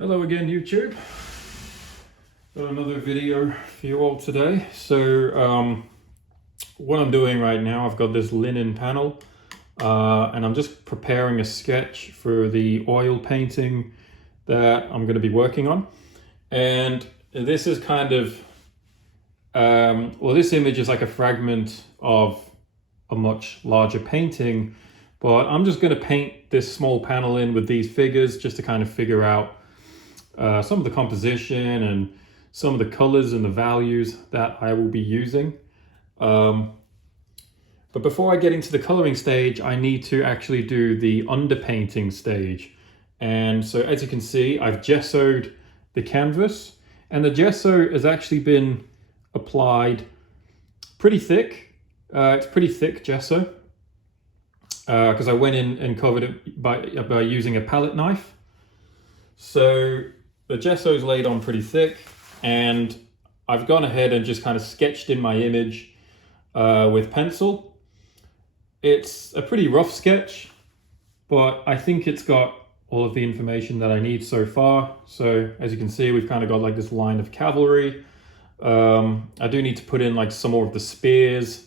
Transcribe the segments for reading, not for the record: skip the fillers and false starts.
Hello again, YouTube. Got another video for you all today. So what I'm doing right now, I've got this linen panel and I'm just preparing a sketch for the oil painting that I'm going to be working on. And this is kind of, this image is like a fragment of a much larger painting, but I'm just going to paint this small panel in with these figures just to kind of figure out some of the composition and some of the colors and the values that I will be using. But before I get into the coloring stage, I need to actually do the underpainting stage. And so as you can see, I've gessoed the canvas, and the gesso has actually been applied pretty thick. It's pretty thick gesso because I went in and covered it by using a palette knife. So the gesso is laid on pretty thick, and I've gone ahead and just kind of sketched in my image with pencil. It's a pretty rough sketch, but I think it's got all of the information that I need so far. So as you can see, we've kind of got like this line of cavalry. I do need to put in like some more of the spears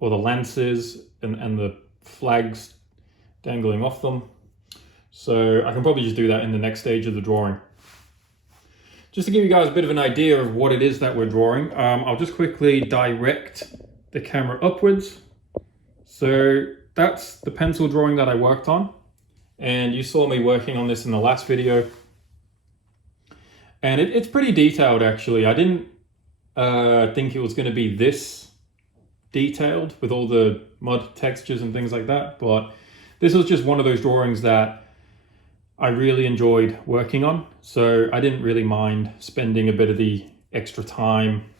or the lances and the flags dangling off them. So I can probably just do that in the next stage of the drawing. Just to give you guys a bit of an idea of what it is that we're drawing, I'll just quickly direct the camera upwards. So that's the pencil drawing that I worked on. And you saw me working on this in the last video. And it's pretty detailed, actually. I didn't think it was going to be this detailed with all the mud textures and things like that. But this was just one of those drawings that I really enjoyed working on, so I didn't really mind spending a bit of the extra time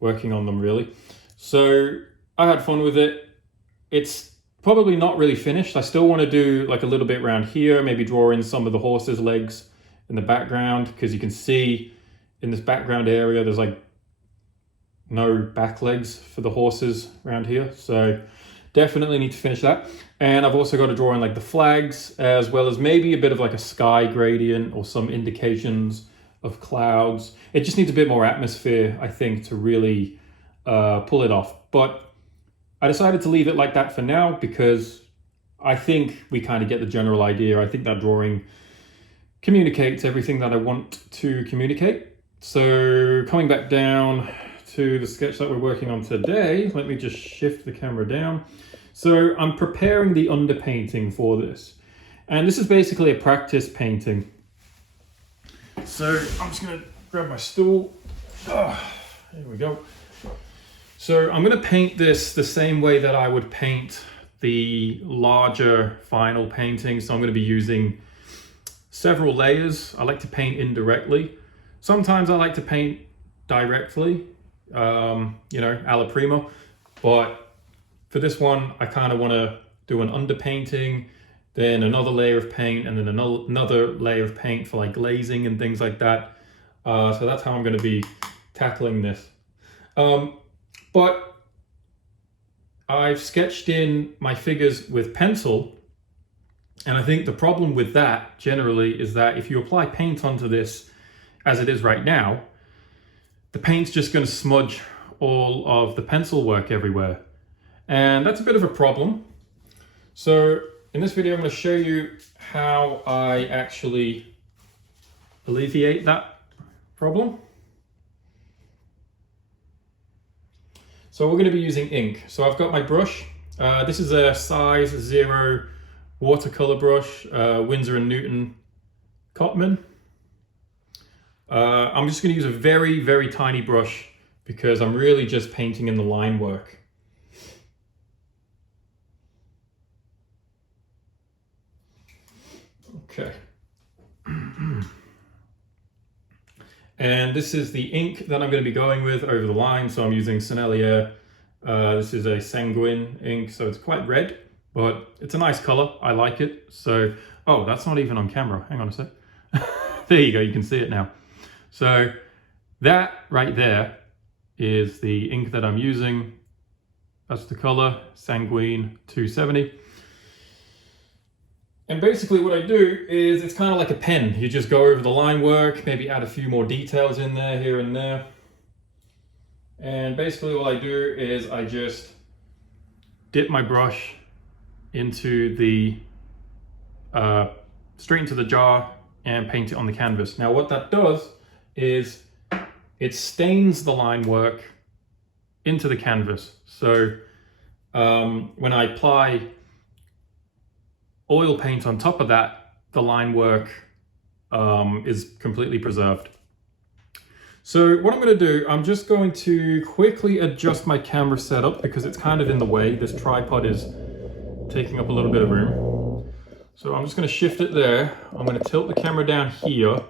working on them, really. So I had fun with it. It's probably not really finished. I still want to do like a little bit around here, maybe draw in some of the horse's legs in the background, because you can see in this background area there's like no back legs for the horses around here, so definitely need to finish that. And I've also got to draw in like the flags, as well as maybe a bit of like a sky gradient or some indications of clouds. It just needs a bit more atmosphere, I think, to really pull it off. But I decided to leave it like that for now because I think we kind of get the general idea. I think that drawing communicates everything that I want to communicate. So coming back down to the sketch that we're working on today, let me just shift the camera down. So I'm preparing the underpainting for this. And this is basically a practice painting. So I'm just gonna grab my stool. Here we go. So I'm gonna paint this the same way that I would paint the larger final painting. So I'm gonna be using several layers. I like to paint indirectly. Sometimes I like to paint directly, you know, alla primo, but for this one, I kind of want to do an underpainting, then another layer of paint, and then another layer of paint for like glazing and things like that. So that's how I'm going to be tackling this. But I've sketched in my figures with pencil, and I think the problem with that generally is that if you apply paint onto this as it is right now, the paint's just going to smudge all of the pencil work everywhere. And that's a bit of a problem. So in this video, I'm going to show you how I actually alleviate that problem. So we're going to be using ink. So I've got my brush. This is a size 0 watercolor brush, Winsor & Newton Cotman. I'm just going to use a very, very tiny brush because I'm really just painting in the line work. Okay. And this is the ink that I'm going to be going with over the line. So I'm using Sennelier. This is a sanguine ink, so it's quite red, but it's a nice color. I like it. So, oh, that's not even on camera. Hang on a sec. There you go. You can see it now. So that right there is the ink that I'm using. That's the color, Sanguine 270. And basically what I do is it's kind of like a pen. You just go over the line work, maybe add a few more details in there, here and there. And basically what I do is I just dip my brush into the, straight into the jar and paint it on the canvas. Now what that does is it stains the line work into the canvas. So when I apply oil paint on top of that, the line work is completely preserved. So what I'm going to do, I'm just going to quickly adjust my camera setup because it's kind of in the way. This tripod is taking up a little bit of room. So I'm just going to shift it there. I'm going to tilt the camera down here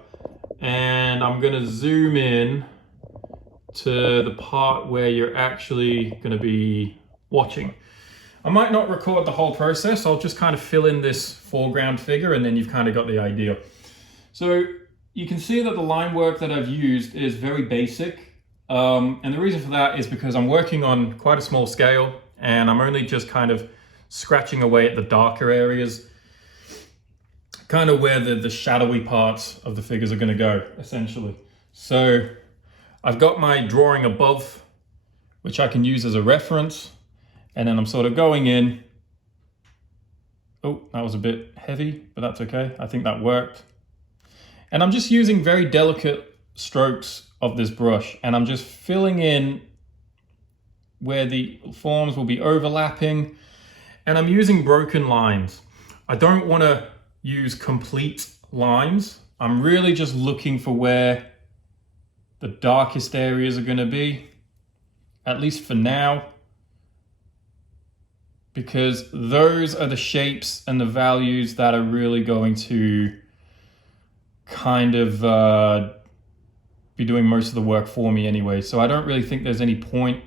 and I'm going to zoom in to the part where you're actually going to be watching. I might not record the whole process. I'll just kind of fill in this foreground figure and then you've kind of got the idea. So you can see that the line work that I've used is very basic. And the reason for that is because I'm working on quite a small scale and I'm only just kind of scratching away at the darker areas, kind of where the shadowy parts of the figures are going to go, essentially. So I've got my drawing above, which I can use as a reference. And then I'm sort of going in. Oh, that was a bit heavy, but that's okay. I think that worked. And I'm just using very delicate strokes of this brush. And I'm just filling in where the forms will be overlapping. And I'm using broken lines. I don't want to use complete lines. I'm really just looking for where the darkest areas are going to be, at least for now. Because those are the shapes and the values that are really going to kind of be doing most of the work for me anyway. So I don't really think there's any point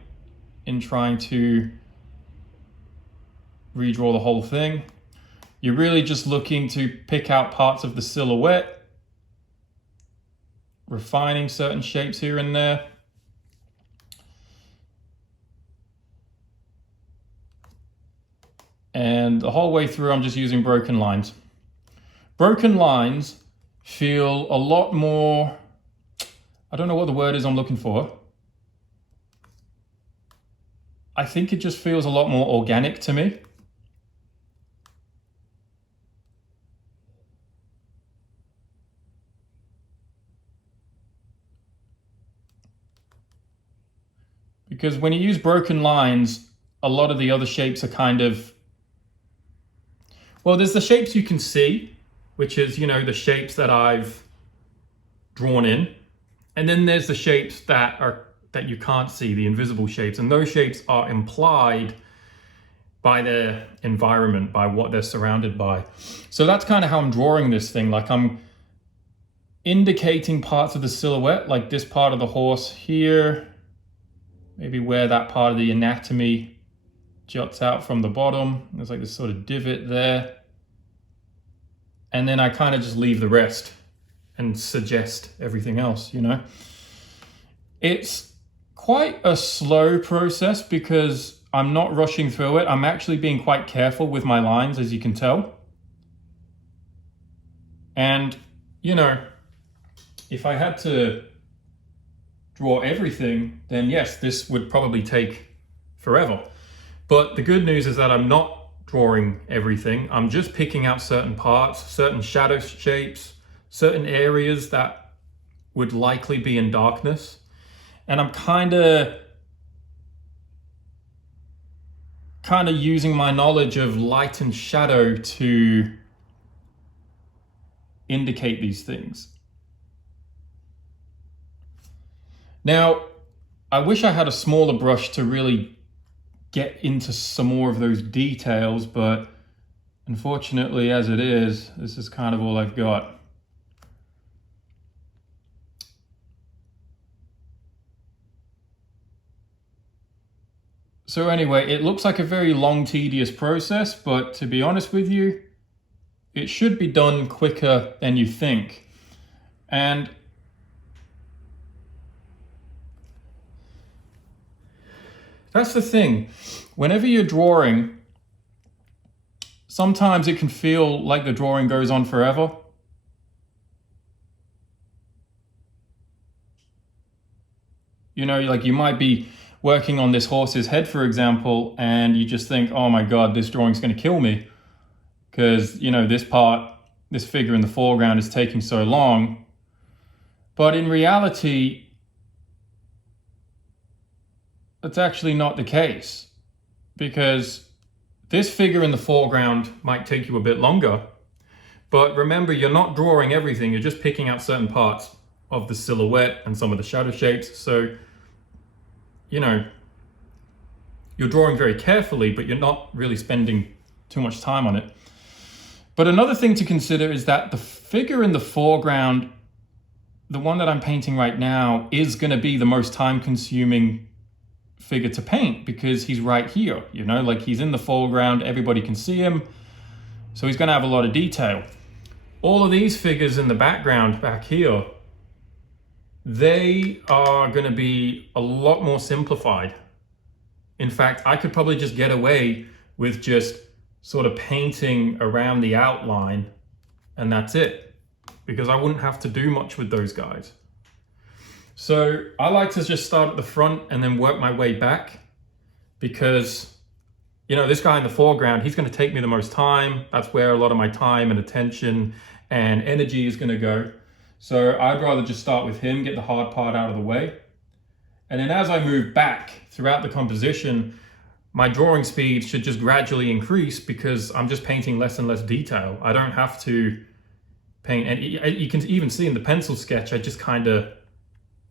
in trying to redraw the whole thing. You're really just looking to pick out parts of the silhouette, refining certain shapes here and there. And the whole way through, I'm just using broken lines. Broken lines feel a lot more, I don't know what the word is I'm looking for. I think it just feels a lot more organic to me. Because when you use broken lines, a lot of the other shapes are kind of, well, there's the shapes you can see, which is, you know, the shapes that I've drawn in. And then there's the shapes that you can't see, the invisible shapes. And those shapes are implied by their environment, by what they're surrounded by. So that's kind of how I'm drawing this thing. Like I'm indicating parts of the silhouette, like this part of the horse here, maybe where that part of the anatomy juts out from the bottom. There's like this sort of divot there. And then I kind of just leave the rest and suggest everything else, you know. It's quite a slow process because I'm not rushing through it. I'm actually being quite careful with my lines, as you can tell. And, you know, if I had to draw everything, then yes, this would probably take forever. But the good news is that I'm not drawing everything. I'm just picking out certain parts, certain shadow shapes, certain areas that would likely be in darkness. And I'm kind of using my knowledge of light and shadow to indicate these things. Now, I wish I had a smaller brush to really get into some more of those details, but unfortunately, as it is, this is kind of all I've got. So anyway, it looks like a very long, tedious process, but to be honest with you, it should be done quicker than you think. And that's the thing. Whenever you're drawing, sometimes it can feel like the drawing goes on forever. You know, like you might be working on this horse's head, for example, and you just think, oh my God, this drawing's going to kill me. Because, you know, this figure in the foreground is taking so long. But in reality, that's actually not the case. Because this figure in the foreground might take you a bit longer. But remember, you're not drawing everything. You're just picking out certain parts of the silhouette and some of the shadow shapes. So, you know, you're drawing very carefully, but you're not really spending too much time on it. But another thing to consider is that the figure in the foreground, the one that I'm painting right now, is going to be the most time-consuming figure to paint because he's right here, you know, like he's in the foreground, everybody can see him, so he's going to have a lot of detail. All of these figures in the background back here, they are going to be a lot more simplified. In fact, I could probably just get away with just sort of painting around the outline and that's it, because I wouldn't have to do much with those guys. So I like to just start at the front and then work my way back because, you know, this guy in the foreground, he's going to take me the most time. That's where a lot of my time and attention and energy is going to go. So I'd rather just start with him, get the hard part out of the way. And then as I move back throughout the composition, my drawing speed should just gradually increase because I'm just painting less and less detail. I don't have to paint, and you can even see in the pencil sketch, I just kind of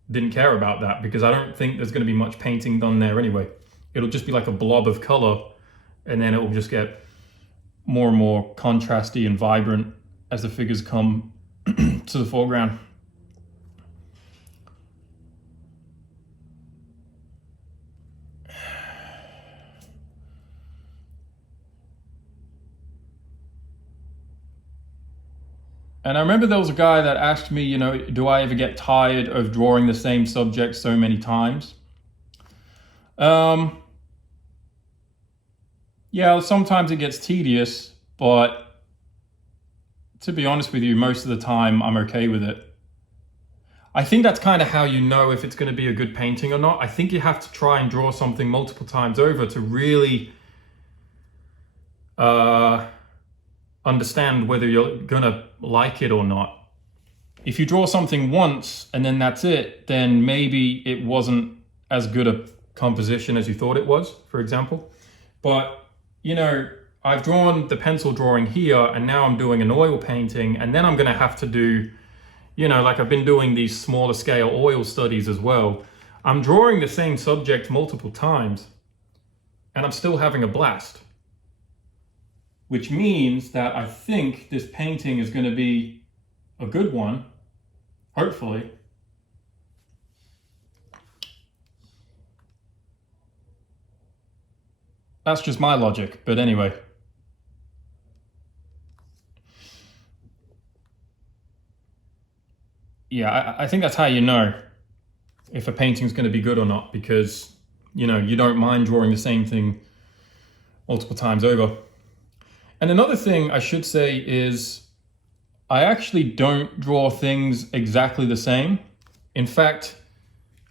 didn't care about that because I don't think there's going to be much painting done there anyway. It'll just be like a blob of color, and then it will just get more and more contrasty and vibrant as the figures come to the foreground. And I remember there was a guy that asked me, you know, do I ever get tired of drawing the same subject so many times? Yeah, sometimes it gets tedious, but to be honest with you, most of the time I'm okay with it. I think that's kind of how you know if it's going to be a good painting or not. I think you have to try and draw something multiple times over to really understand whether you're gonna like it or not. If you draw something once and then that's it, then maybe it wasn't as good a composition as you thought it was, for example. But, you know, I've drawn the pencil drawing here and now I'm doing an oil painting, and then I'm gonna have to do, you know, like I've been doing these smaller scale oil studies as well. I'm drawing the same subject multiple times and I'm still having a blast. Which means that I think this painting is going to be a good one, hopefully. That's just my logic, but anyway. Yeah, I think that's how you know if a painting's going to be good or not, because, you know, you don't mind drawing the same thing multiple times over. And another thing I should say is I actually don't draw things exactly the same. In fact,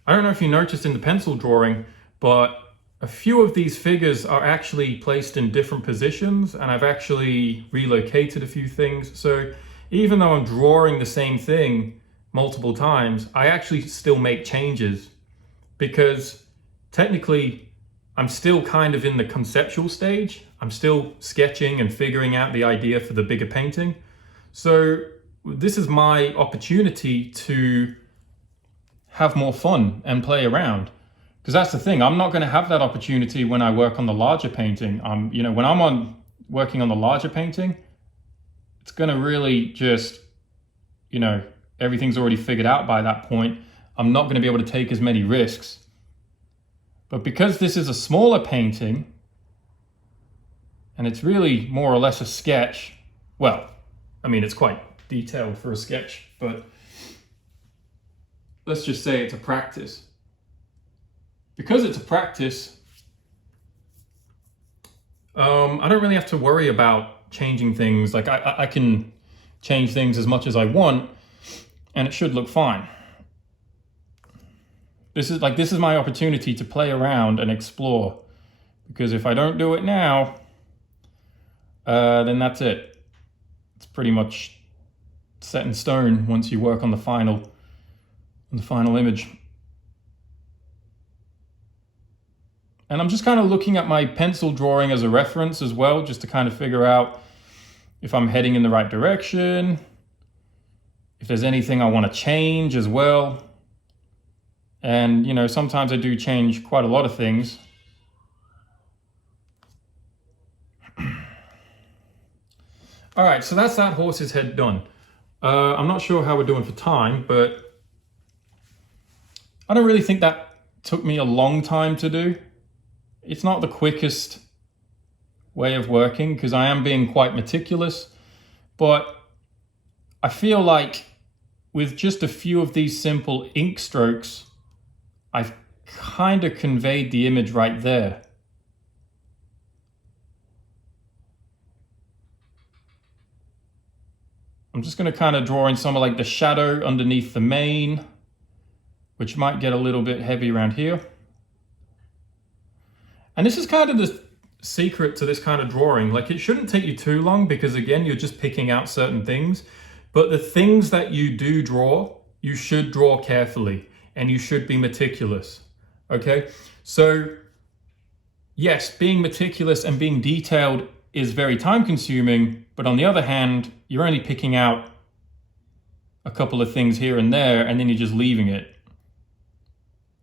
I don't know if you noticed in the pencil drawing, but a few of these figures are actually placed in different positions, and I've actually relocated a few things. So even though I'm drawing the same thing multiple times, I actually still make changes because technically I'm still kind of in the conceptual stage. I'm still sketching and figuring out the idea for the bigger painting. So this is my opportunity to have more fun and play around. Because that's the thing, I'm not going to have that opportunity when I work on the larger painting. You know, when I'm working on the larger painting, it's going to really just, you know, everything's already figured out by that point. I'm not going to be able to take as many risks. But because this is a smaller painting, and it's really more or less a sketch, well, I mean, it's quite detailed for a sketch, but let's just say it's a practice. Because it's a practice, I don't really have to worry about changing things. Like I can change things as much as I want and it should look fine. This is my opportunity to play around and explore, because if I don't do it now, then that's it. It's pretty much set in stone once you work on the final image. And I'm just kind of looking at my pencil drawing as a reference as well, just to kind of figure out if I'm heading in the right direction, if there's anything I want to change as well. And, you know, sometimes I do change quite a lot of things. All right, so that's that horse's head done. I'm not sure how we're doing for time, but I don't really think that took me a long time to do. It's not the quickest way of working because I am being quite meticulous, but I feel like with just a few of these simple ink strokes, I've kind of conveyed the image right there. I'm just going to kind of draw in some of like the shadow underneath the mane, which might get a little bit heavy around here. And this is kind of the secret to this kind of drawing. Like, it shouldn't take you too long because, again, you're just picking out certain things. But the things that you do draw, you should draw carefully and you should be meticulous. Okay? So, yes, being meticulous and being detailed is very time consuming. But on the other hand, you're only picking out a couple of things here and there and then you're just leaving it.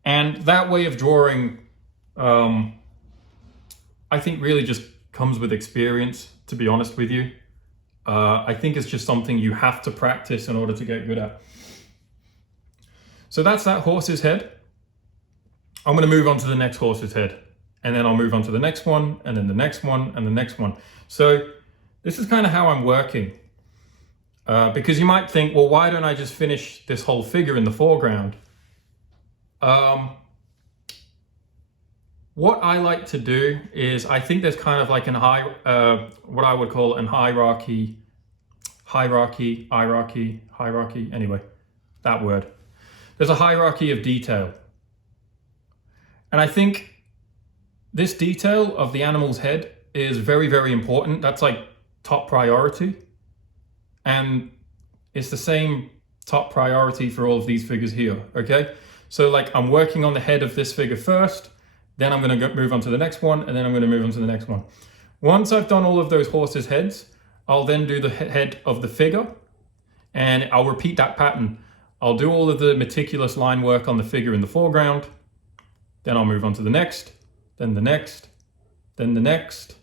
And that way of drawing, I think really just comes with experience, to be honest with you. I think it's just something you have to practice in order to get good at. So that's that horse's head. I'm going to move on to the next horse's head. And then I'll move on to the next one, and then the next one, and the next one. So this is kind of how I'm working. Because you might think, well, why don't I just finish this whole figure in the foreground? What I like to do is, I think there's kind of like what I would call an hierarchy, anyway, that word. There's a hierarchy of detail. And I think this detail of the animal's head is very, very important. That's like top priority. And it's the same top priority for all of these figures here, okay? So like I'm working on the head of this figure first, then I'm going to move on to the next one, and then I'm going to move on to the next one. Once I've done all of those horses' heads, I'll then do the head of the figure, and I'll repeat that pattern. I'll do all of the meticulous line work on the figure in the foreground, then I'll move on to the next, then the next, then the next,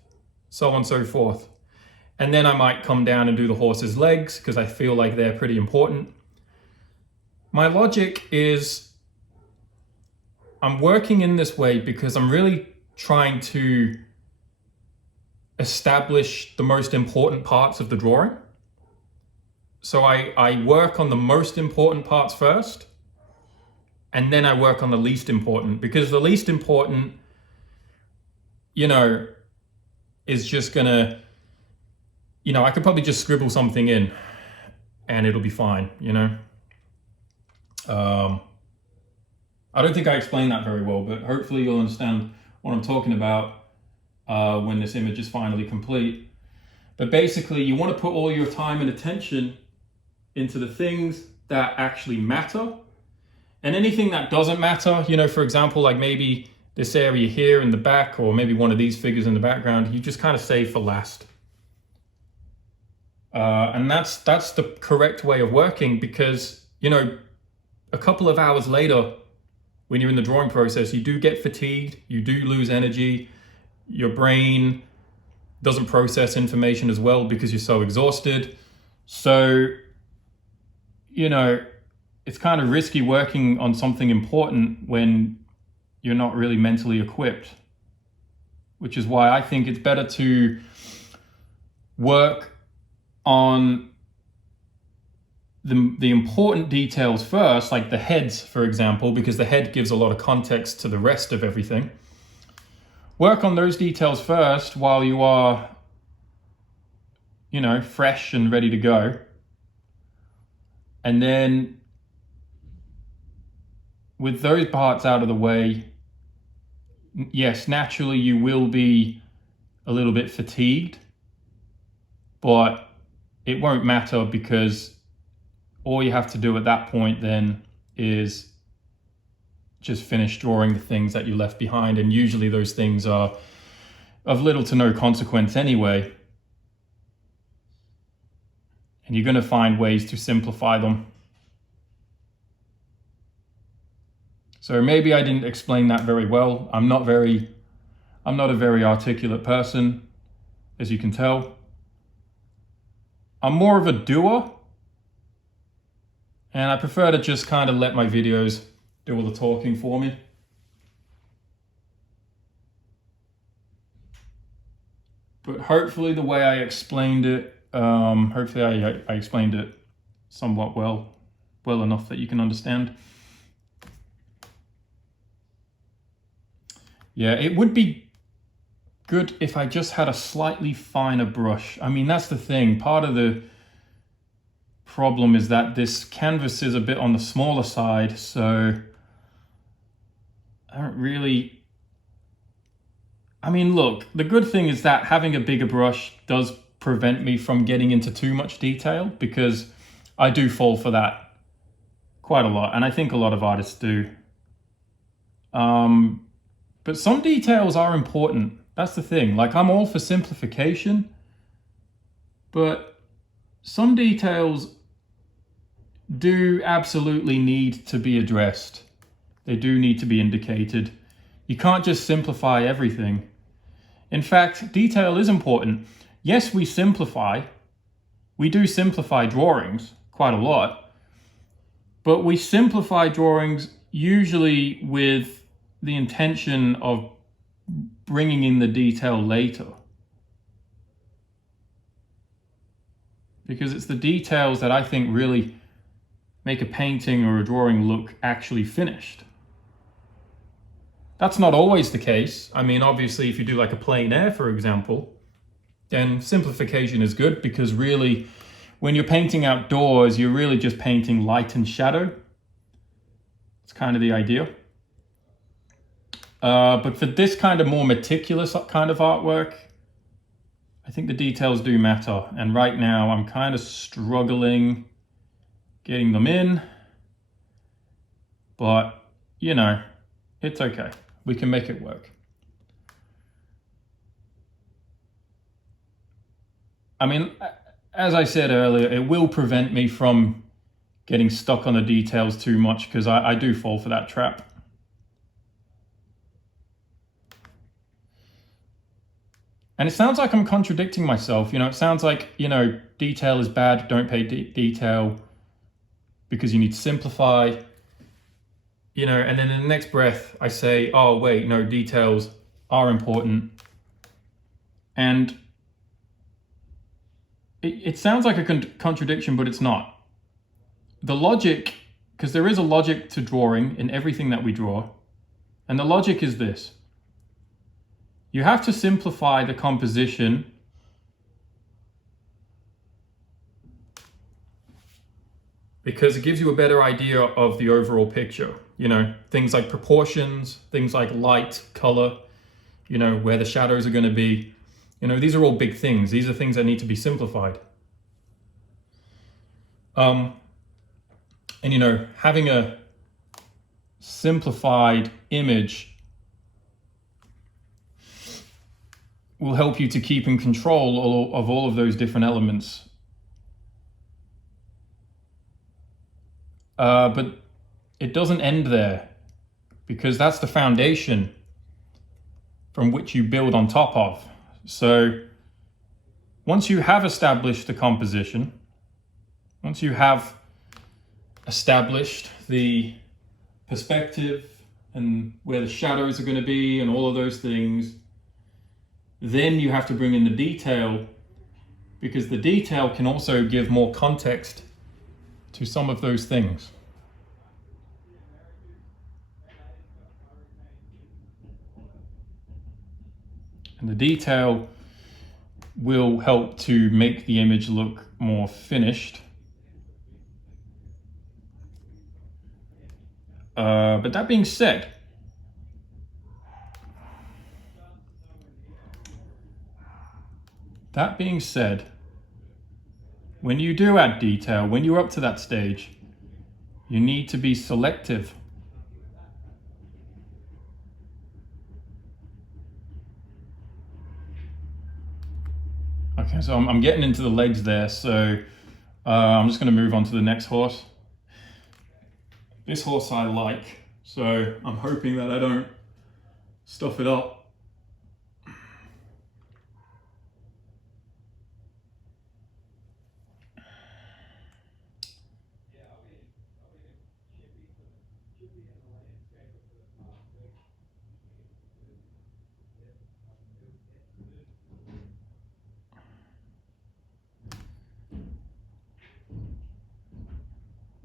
so on and so forth. And then I might come down and do the horse's legs, because I feel like they're pretty important. My logic is, I'm working in this way because I'm really trying to establish the most important parts of the drawing. So I work on the most important parts first, and then I work on the least important, because the least important, you know, is just gonna, you know, I could probably just scribble something in and it'll be fine, you know. I don't think I explained that very well, but hopefully you'll understand what I'm talking about when this image is finally complete. But basically, you want to put all your time and attention into the things that actually matter. And anything that doesn't matter, you know, for example, like maybe this area here in the back, or maybe one of these figures in the background, you just kind of save for last. And that's the correct way of working, because, you know, a couple of hours later, when you're in the drawing process, you do get fatigued, you do lose energy, your brain doesn't process information as well because you're so exhausted. So, you know, it's kind of risky working on something important when you're not really mentally equipped, which is why I think it's better to work on the important details first, like the heads, for example, because the head gives a lot of context to the rest of everything. Work on those details first while you are you know, fresh and ready to go. And then with those parts out of the way, yes, naturally you will be a little bit fatigued, but it won't matter because all you have to do at that point then is just finish drawing the things that you left behind. And usually those things are of little to no consequence anyway. And you're going to find ways to simplify them. So maybe I didn't explain that very well. I'm not a very articulate person, as you can tell. I'm more of a doer, and I prefer to just kind of let my videos do all the talking for me. But hopefully the way I explained it, hopefully I explained it somewhat well enough that you can understand. Yeah, it would be good if I just had a slightly finer brush. I mean, that's the thing. Part of the problem is that this canvas is a bit on the smaller side, so I don't really... I mean, look, the good thing is that having a bigger brush does prevent me from getting into too much detail, because I do fall for that quite a lot, and I think a lot of artists do. But some details are important. That's the thing. Like, I'm all for simplification, but some details do absolutely need to be addressed. They do need to be indicated. You can't just simplify everything. In fact, detail is important. Yes, we simplify. We do simplify drawings quite a lot, but we simplify drawings usually with the intention of bringing in the detail later. Because it's the details that I think really make a painting or a drawing look actually finished. That's not always the case. I mean, obviously, if you do like a plein air, for example, then simplification is good, because really, when you're painting outdoors, you're really just painting light and shadow. It's kind of the idea. But for this kind of more meticulous kind of artwork, I think the details do matter. And right now I'm kind of struggling getting them in, but you know, it's okay. We can make it work. I mean, as I said earlier, it will prevent me from getting stuck on the details too much, because I do fall for that trap. And it sounds like I'm contradicting myself. You know, it sounds like, you know, detail is bad, don't pay detail because you need to simplify. You know, and then in the next breath, I say, oh, wait, no, details are important. And it sounds like a contradiction, but it's not. The logic, because there is a logic to drawing in everything that we draw, and the logic is this. You have to simplify the composition because it gives you a better idea of the overall picture. You know, things like proportions, things like light, color, you know, where the shadows are going to be. You know, these are all big things. These are things that need to be simplified. And, you know, having a simplified image will help you to keep in control of all of those different elements. But it doesn't end there, because that's the foundation from which you build on top of. So once you have established the composition, once you have established the perspective and where the shadows are going to be and all of those things, then you have to bring in the detail, because the detail can also give more context to some of those things. And the detail will help to make the image look more finished. But that being said, when you do add detail, when you're up to that stage, you need to be selective. Okay, so I'm getting into the legs there, so I'm just going to move on to the next horse. This horse I like, so I'm hoping that I don't stuff it up.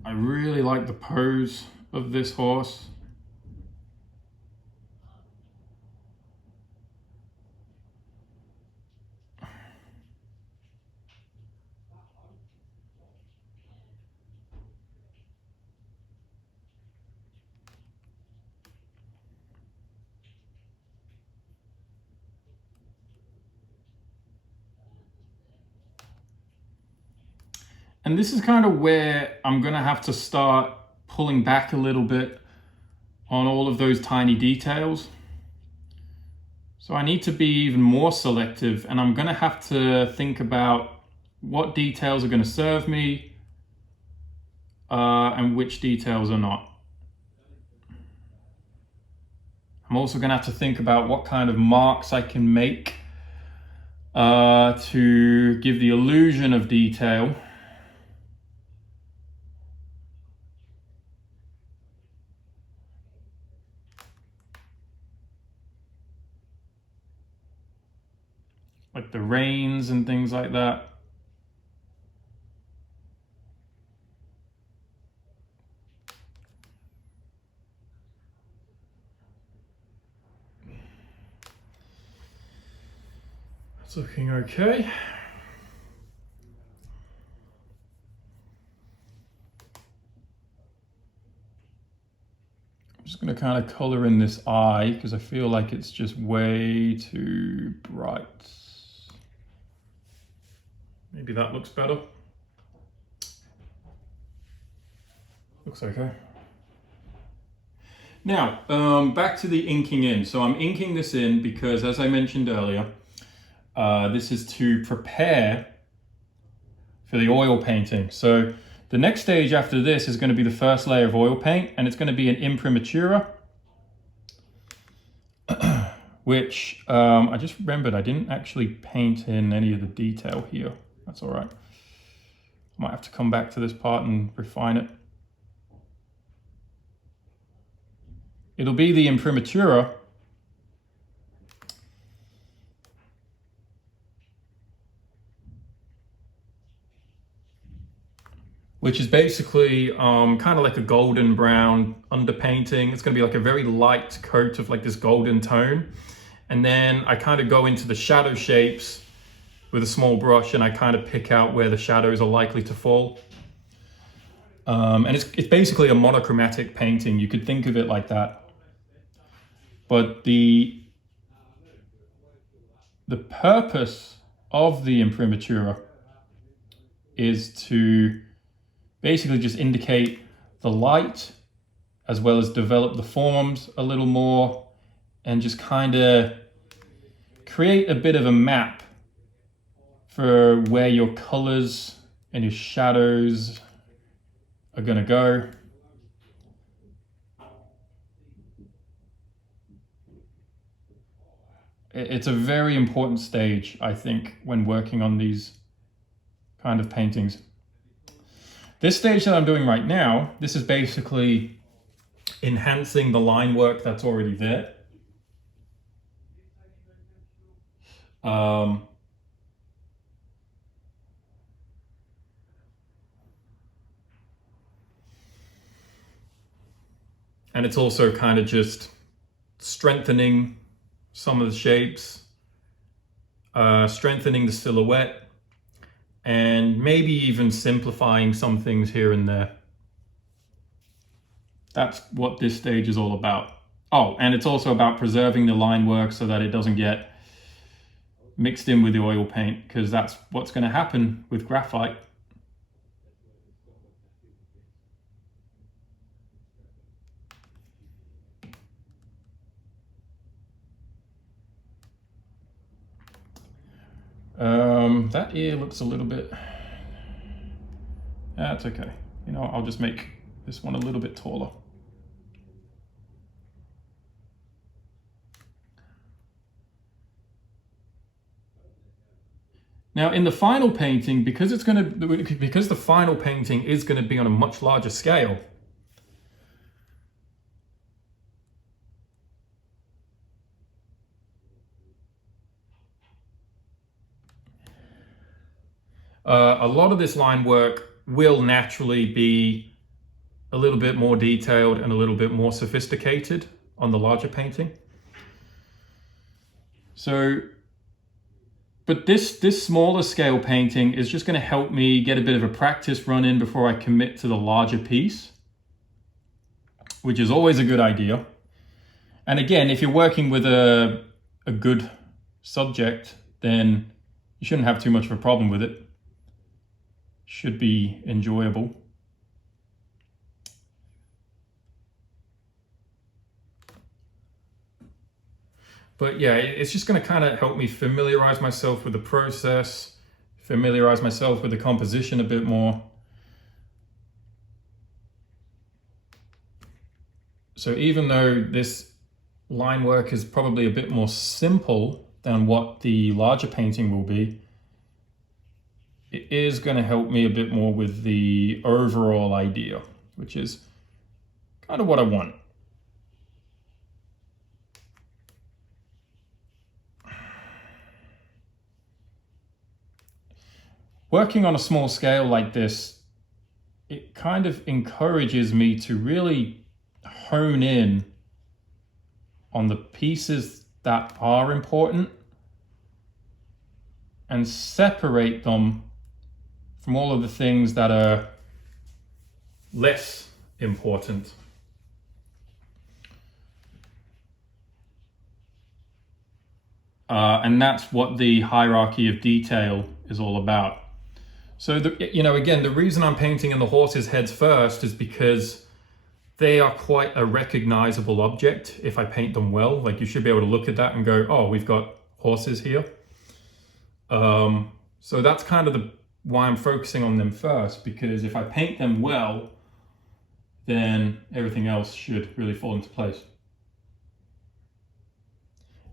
I really like the pose of this horse. And this is kind of where I'm gonna have to start pulling back a little bit on all of those tiny details. So I need to be even more selective, and I'm gonna have to think about what details are gonna serve me and which details are not. I'm also gonna have to think about what kind of marks I can make to give the illusion of detail. Like the reins and things like that. It's looking okay. I'm just going to kind of color in this eye because I feel like it's just way too bright. Maybe that looks better. Looks okay. Now, back to the inking in. So I'm inking this in because, as I mentioned earlier, this is to prepare for the oil painting. So the next stage after this is going to be the first layer of oil paint, and it's going to be an imprimatura, which I just remembered I didn't actually paint in any of the detail here. That's all right. I might have to come back to this part and refine it. It'll be the imprimatura, which is basically kind of like a golden brown underpainting. It's going to be like a very light coat of like this golden tone. And then I kind of go into the shadow shapes with a small brush, and I kind of pick out where the shadows are likely to fall. And it's basically a monochromatic painting. You could think of it like that. But the purpose of the imprimatura is to basically just indicate the light as well as develop the forms a little more and just kind of create a bit of a map for where your colors and your shadows are going to go. It's a very important stage, I think, when working on these kind of paintings. This stage that I'm doing right now, this is basically enhancing the line work that's already there. And it's also kind of just strengthening some of the shapes. strengthening the silhouette, and maybe even simplifying some things here and there. That's what this stage is all about. Oh, and it's also about preserving the line work so that it doesn't get mixed in with the oil paint, because that's what's going to happen with graphite. That ear looks a little bit, that's okay. You know, I'll just make this one a little bit taller. Now in the final painting, because the final painting is going to be on a much larger scale, a lot of this line work will naturally be a little bit more detailed and a little bit more sophisticated on the larger painting. So, but this smaller scale painting is just going to help me get a bit of a practice run in before I commit to the larger piece, which is always a good idea. And again, if you're working with a good subject, then you shouldn't have too much of a problem with it. Should be enjoyable. But yeah, it's just going to kind of help me familiarize myself with the process, familiarize myself with the composition a bit more. So even though this line work is probably a bit more simple than what the larger painting will be, it is going to help me a bit more with the overall idea, which is kind of what I want. Working on a small scale like this, it kind of encourages me to really hone in on the pieces that are important and separate them from all of the things that are less important. And that's what the hierarchy of detail is all about. So, again, the reason I'm painting in the horses' heads first is because they are quite a recognizable object if I paint them well. Like, you should be able to look at that and go, oh, we've got horses here. So that's kind of why I'm focusing on them first, because if I paint them well, then everything else should really fall into place.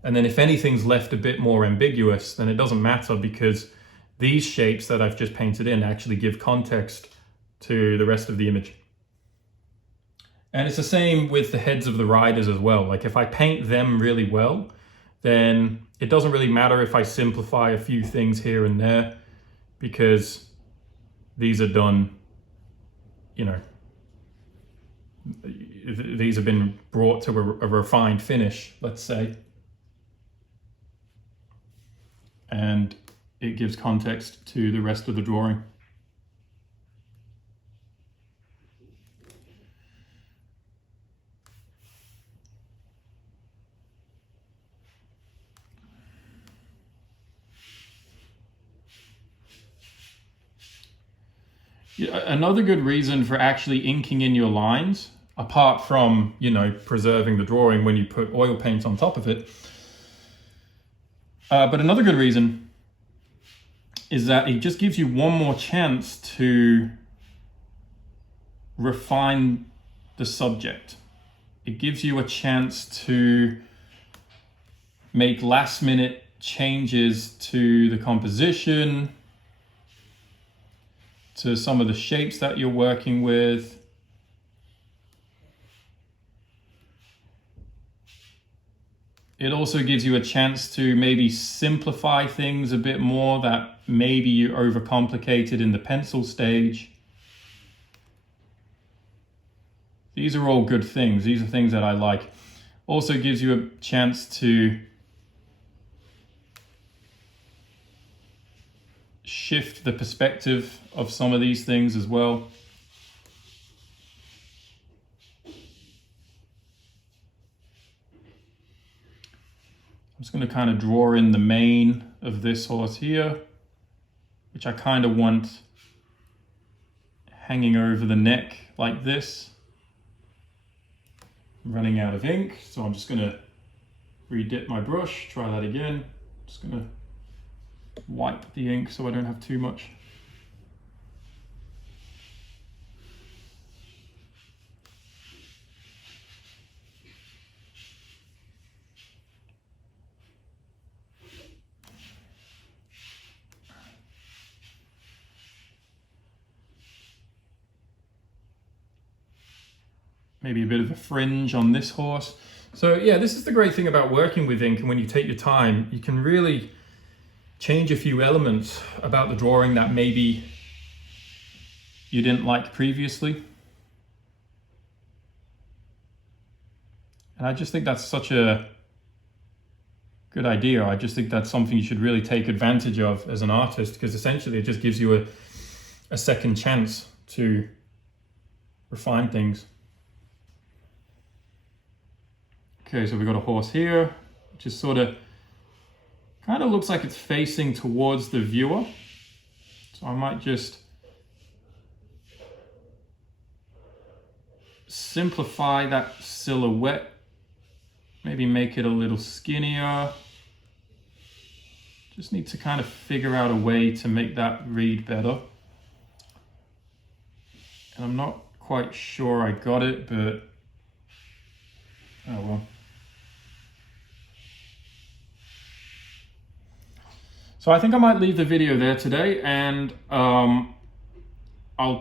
And then if anything's left a bit more ambiguous, then it doesn't matter, because these shapes that I've just painted in actually give context to the rest of the image. And it's the same with the heads of the riders as well. Like, if I paint them really well, then it doesn't really matter if I simplify a few things here and there, because these are done, these have been brought to a refined finish, let's say. And it gives context to the rest of the drawing. Another good reason for actually inking in your lines, apart from, preserving the drawing when you put oil paint on top of it, but another good reason is that it just gives you one more chance to refine the subject. It gives you a chance to make last-minute changes to the composition, to some of the shapes that you're working with. It also gives you a chance to maybe simplify things a bit more that maybe you overcomplicated in the pencil stage. These are all good things. These are things that I like. Also gives you a chance to shift the perspective of some of these things as well. I'm just going to kind of draw in the mane of this horse here, which I kind of want hanging over the neck like this. I'm running out of ink, so I'm just going to re-dip my brush, try that again. Just going to wipe the ink so I don't have too much. Maybe a bit of a fringe on this horse. So yeah, this is the great thing about working with ink, and when you take your time, you can really change a few elements about the drawing that maybe you didn't like previously. And I just think that's such a good idea. I just think that's something you should really take advantage of as an artist, because essentially it just gives you a second chance to refine things. Okay, so we've got a horse here, which is sort of, kind of looks like it's facing towards the viewer. So I might just simplify that silhouette, maybe make it a little skinnier. Just need to kind of figure out a way to make that read better. And I'm not quite sure I got it, but oh well. So I think I might leave the video there today, and I'll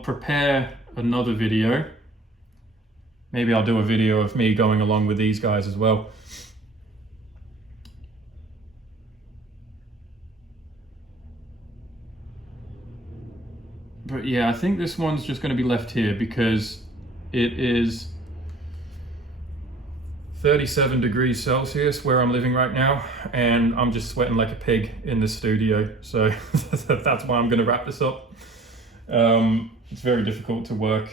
prepare another video. Maybe I'll do a video of me going along with these guys as well. But yeah, I think this one's just going to be left here because it is 37 degrees Celsius where I'm living right now, and I'm just sweating like a pig in the studio. So that's why I'm going to wrap this up. It's very difficult to work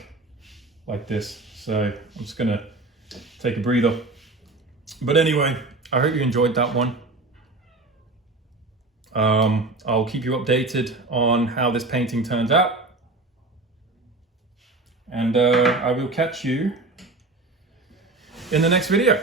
like this, so I'm just going to take a breather. But anyway, I hope you enjoyed that one. I'll keep you updated on how this painting turns out. And I will catch you in the next video.